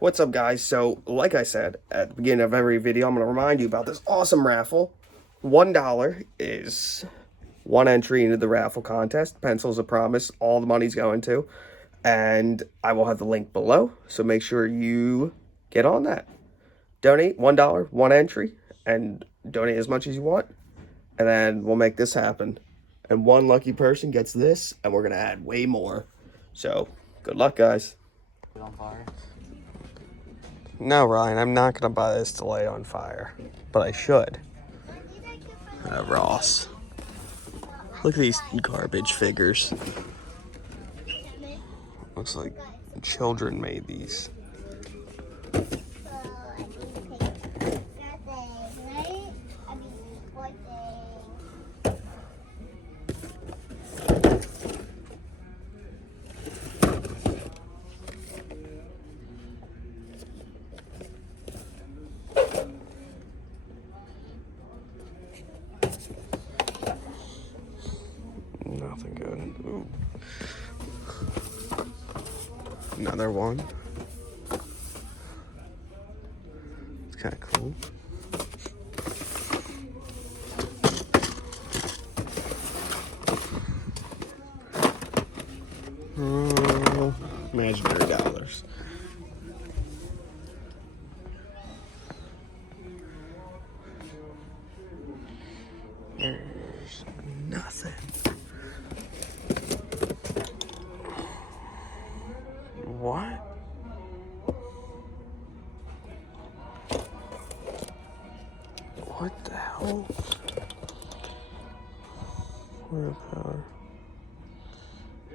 What's up, guys? So, like I said at the beginning of every video, I'm going to remind you about this awesome raffle. $1 is one entry into the raffle contest. Pencils a promise. All the money's going to. And I will have the link below, so make sure you get on that. Donate $1, one entry, and donate as much as you want. And then we'll make this happen. And one lucky person gets this, and we're going to add way more. So, good luck, guys. On fire. No, Ryan, I'm not going to buy this to light on fire. But I should. Ross. Look at these garbage figures. Looks like children made these. Nothing good. Ooh. Another one. It's kind of cool. Imaginary dollars. There's nothing. What? What the hell? Where power?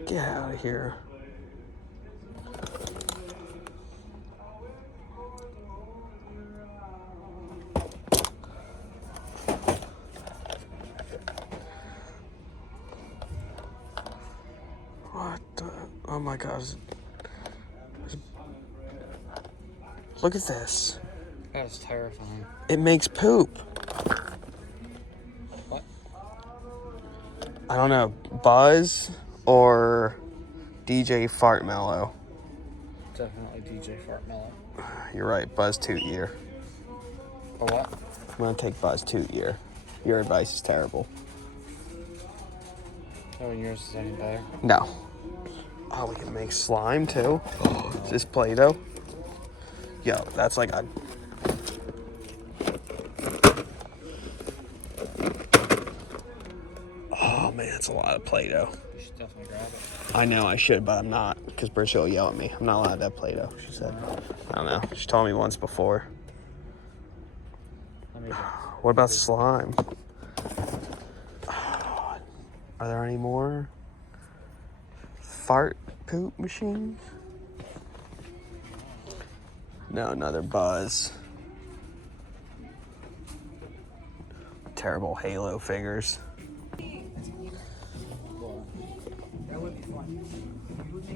Get out of here. What the? Oh my God. Look at this. That is terrifying. It makes poop. What? I don't know. Buzz or DJ Fart Mellow. Definitely DJ Fart Mellow. You're right. Buzz Toot Year. Or what? I'm going to take Buzz Toot Year. Your advice is terrible. Oh, and yours is any better? No. Oh, we can make slime too. Is this Play-Doh? Yo, that's like a... Oh man, that's a lot of Play-Doh. You should definitely grab it. I know I should, but I'm not, because Bridget will yell at me. I'm not allowed to have Play-Doh, she said. I don't know. She told me once before. What about slime? Oh, are there any more fart poop machines? No, another Buzz. Terrible Halo figures.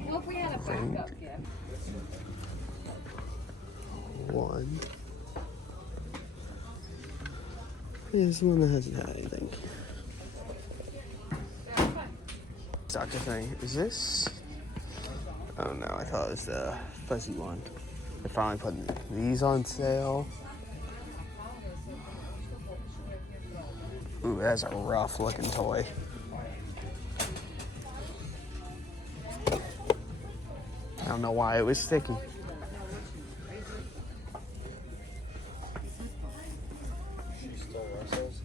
Hope we had a backup, yeah. One. Here's the one that hasn't had anything. Doctor thing. Is this? Oh no, I thought it was the fuzzy one. They're finally putting these on sale. Ooh, that's a rough looking toy. I don't know why it was sticking. She still wrestles.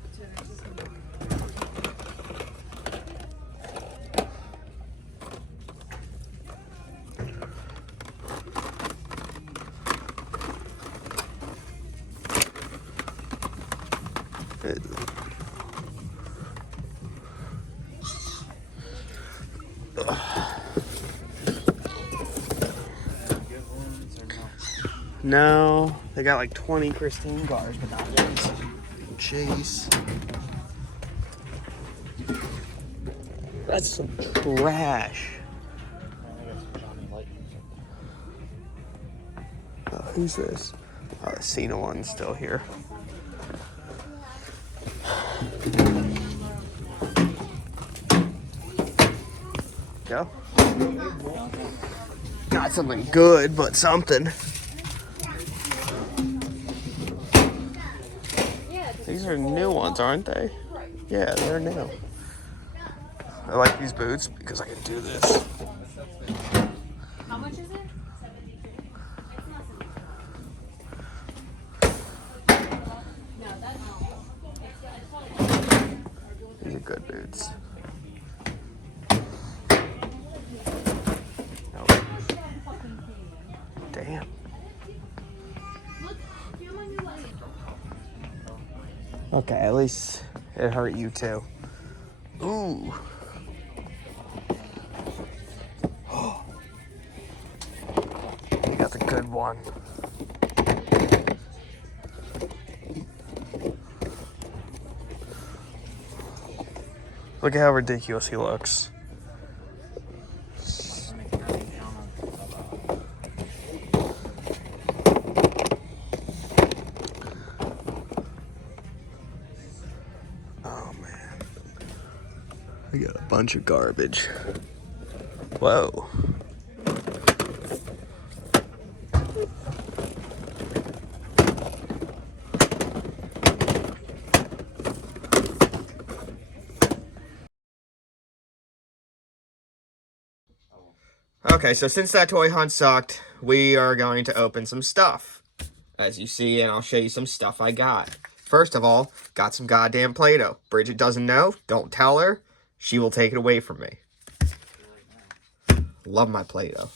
No, they got like 20 Christine cars, but not these. Chase. That's some trash. Who's this? Oh, the Cena one's still here. Go. Got something good, but something. These are new ones, aren't they? Yeah, they're new. I like these boots because I can do this. How much is it? These are good boots. Oh. Damn. Okay, at least it hurt you too. Ooh. You got the good one. Look at how ridiculous he looks. Oh man. We got a bunch of garbage. Whoa. Okay, so since that toy hunt sucked, we are going to open some stuff. As you see, and I'll show you some stuff I got. First of all, got some goddamn Play-Doh. Bridget doesn't know. Don't tell her. She will take it away from me. Love my Play-Doh.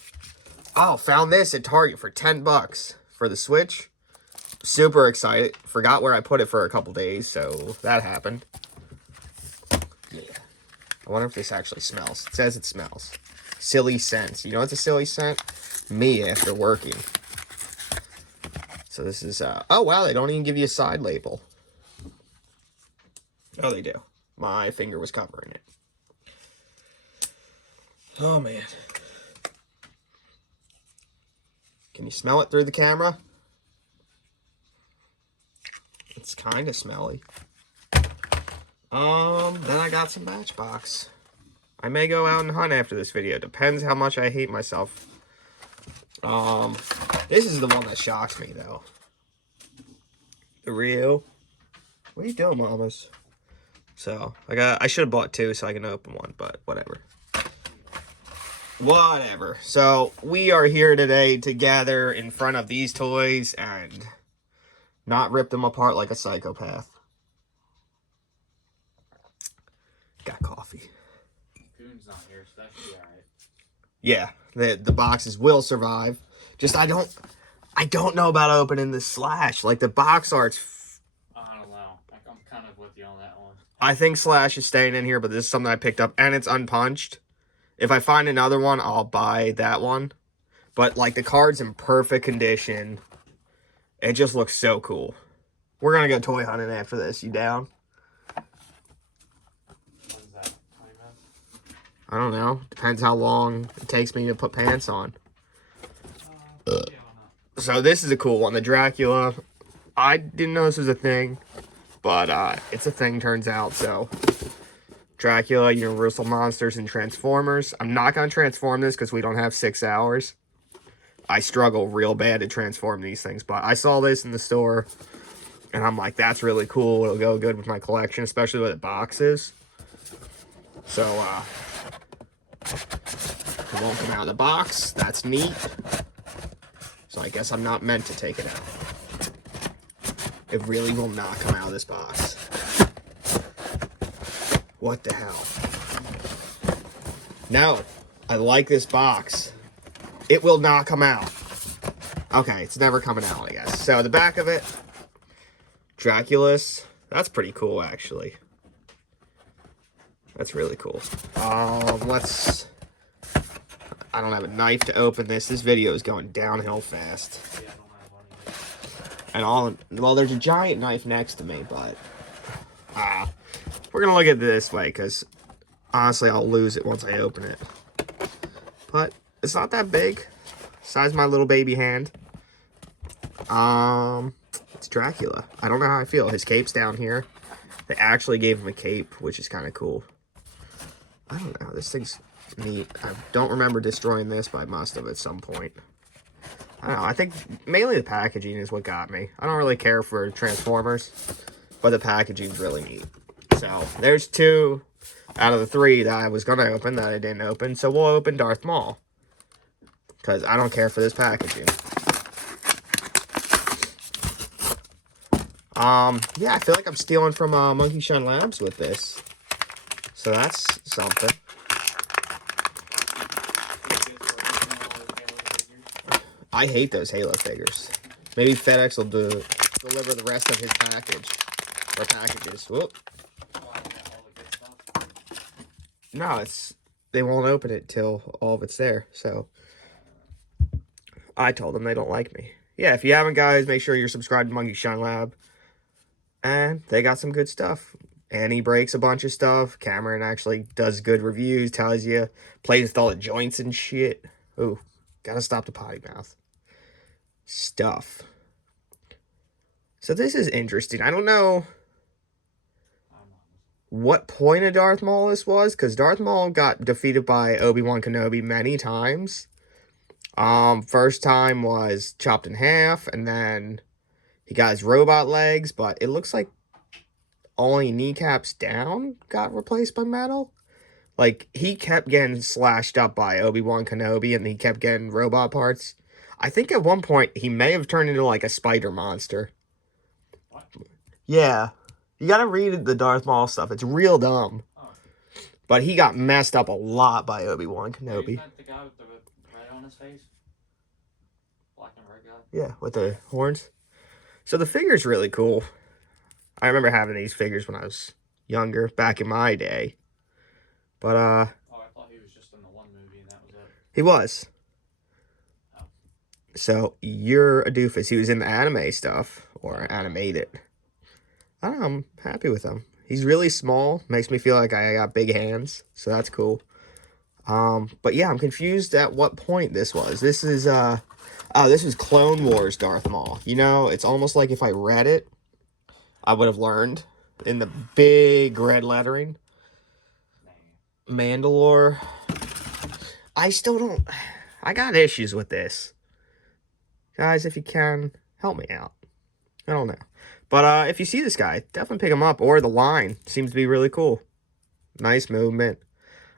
Oh, found this at Target for 10 bucks for the Switch. Super excited. Forgot where I put it for a couple days, so that happened. Yeah. I wonder if this actually smells. It says it smells. Silly scents. You know what's a silly scent? Me after working. So this is, oh wow, they don't even give you a side label. Oh, they do. My finger was covering it. Oh man. Can you smell it through the camera? It's kind of smelly. Then I got some Matchbox. I may go out and hunt after this video. Depends how much I hate myself. This is the one that shocks me, though. The Rio. What are you doing, mamas? So, I should have bought two so I can open one, but whatever. Whatever. So, we are here today to gather in front of these toys and not rip them apart like a psychopath. Got coffee. Coon's not here, so that should be alright. Yeah, the boxes will survive. Just I don't know about opening the Slash. Like the box art's. I don't know. Like I'm kind of with you on that one. I think Slash is staying in here, but this is something I picked up and it's unpunched. If I find another one, I'll buy that one. But like the card's in perfect condition. It just looks so cool. We're gonna go toy hunting after this. You down? When's that? 20 minutes? I don't know. Depends how long it takes me to put pants on. Yeah, why not? So this is a cool one. The Dracula. I didn't know this was a thing. But it's a thing, turns out. So Dracula, Universal Monsters, and Transformers. I'm not going to transform this because we don't have 6 hours. I struggle real bad to transform these things. But I saw this in the store. And I'm like, that's really cool. It'll go good with my collection, especially with the boxes. So, it won't come out of the box. That's neat. So I guess I'm not meant to take it out. It really will not come out of this box. What the hell? No, I like this box. It will not come out. Okay, it's never coming out, I guess. So the back of it, Dracula's. That's pretty cool, actually. That's really cool. Let's... I don't have a knife to open this. This video is going downhill fast. Yeah, I don't have one either. And all... Well, there's a giant knife next to me, but... we're going to look at it this way, because... Honestly, I'll lose it once I open it. But it's not that big. Size of my little baby hand. It's Dracula. I don't know how I feel. His cape's down here. They actually gave him a cape, which is kind of cool. I don't know. This thing's neat. I don't remember destroying this, but I must have at some point. I don't know. I think mainly the packaging is what got me. I don't really care for Transformers. but the packaging's really neat. So there's 2 out of the 3 that I was going to open that I didn't open. So we'll open Darth Maul, because I don't care for this packaging. Yeah, I feel like I'm stealing from Monkeyshine Labs with this. So that's something. I hate those Halo figures. Maybe FedEx will deliver the rest of his package. Or packages. Whoop. No, they won't open it till all of it's there. So I told them they don't like me. Yeah, if you haven't, guys, make sure you're subscribed to Monkeyshine Lab. And they got some good stuff. Annie breaks a bunch of stuff. Cameron actually does good reviews, tells you, plays with all the joints and shit. Ooh, gotta stop the potty mouth. Stuff. So this is interesting. I don't know what point of Darth Maul this was, because Darth Maul got defeated by Obi-Wan Kenobi many times. First time was chopped in half, and then he got his robot legs, but it looks like only kneecaps down got replaced by metal. Like, he kept getting slashed up by Obi-Wan Kenobi, and he kept getting robot parts. I think at one point, he may have turned into, like, a spider monster. What? Yeah. You gotta read the Darth Maul stuff. It's real dumb. Oh. But he got messed up a lot by Obi-Wan Kenobi. Isn't that the guy with the red on his face? Black and red guy? Yeah, with the horns. So the figure's really cool. I remember having these figures when I was younger, back in my day. But, Oh, I thought he was just in the one movie and that was it. he was. Oh. So, you're a doofus. He was in the anime stuff, or animated. I don't know, I'm happy with him. He's really small, makes me feel like I got big hands, so that's cool. But yeah, I'm confused at what point this was. This is, oh, this is Clone Wars Darth Maul. You know, it's almost like if I read it, I would have learned in the big red lettering. Mandalore. I still don't... I got issues with this. Guys, if you can, help me out. I don't know. But if you see this guy, definitely pick him up. Or the line. Seems to be really cool. Nice movement.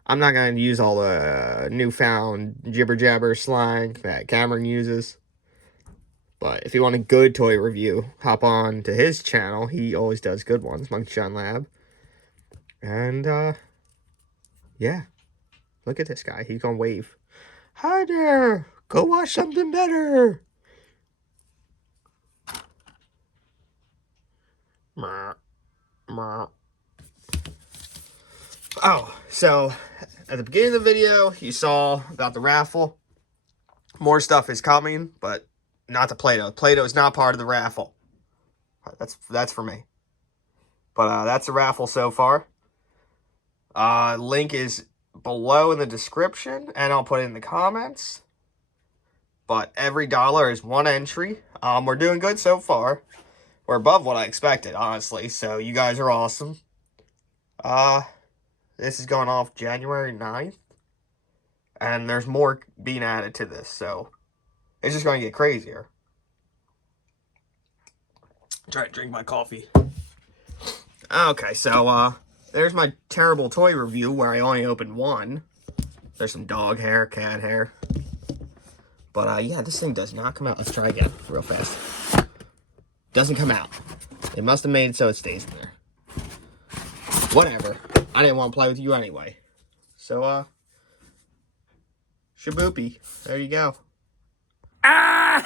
I'm not going to use all the newfound jibber-jabber slang that Cameron uses. But if you want a good toy review, hop on to his channel. He always does good ones, Monkeyshine Lab. And, yeah. Look at this guy. He's gonna wave. Hi there! Go watch something better! Oh, so, at the beginning of the video, you saw about the raffle. More stuff is coming, but not the Play-Doh. Play-Doh is not part of the raffle. That's for me. But that's the raffle so far. Link is below in the description, and I'll put it in the comments. But every dollar is one entry. We're doing good so far. We're above what I expected, honestly. So you guys are awesome. This is going off January 9th. And there's more being added to this, so it's just going to get crazier. Try to drink my coffee. Okay, so, there's my terrible toy review where I only opened one. There's some dog hair, cat hair. But, yeah, this thing does not come out. Let's try again real fast. Doesn't come out. It must have made it so it stays in there. Whatever. I didn't want to play with you anyway. So, shaboopy. There you go. Ah!